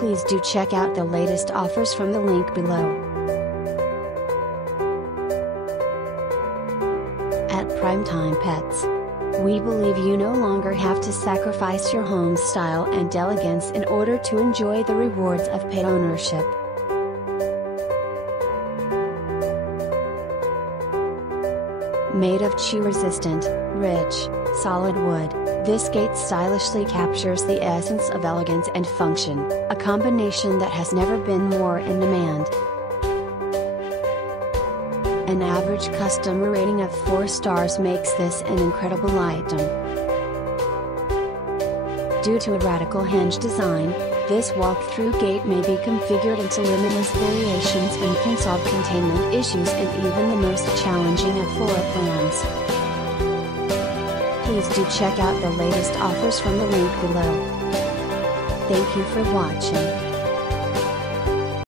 Please do check out the latest offers from the link below. At Primetime Pets, we believe you no longer have to sacrifice your home's style and elegance in order to enjoy the rewards of pet ownership. Made of chew-resistant, rich, solid wood, this gate stylishly captures the essence of elegance and function, a combination that has never been more in demand. An average customer rating of 4 stars makes this an incredible item. Due to a radical hinge design, this walk-through gate may be configured into limitless variations and can solve containment issues and even the most challenging of floor plans. Please do check out the latest offers from the link below. Thank you for watching.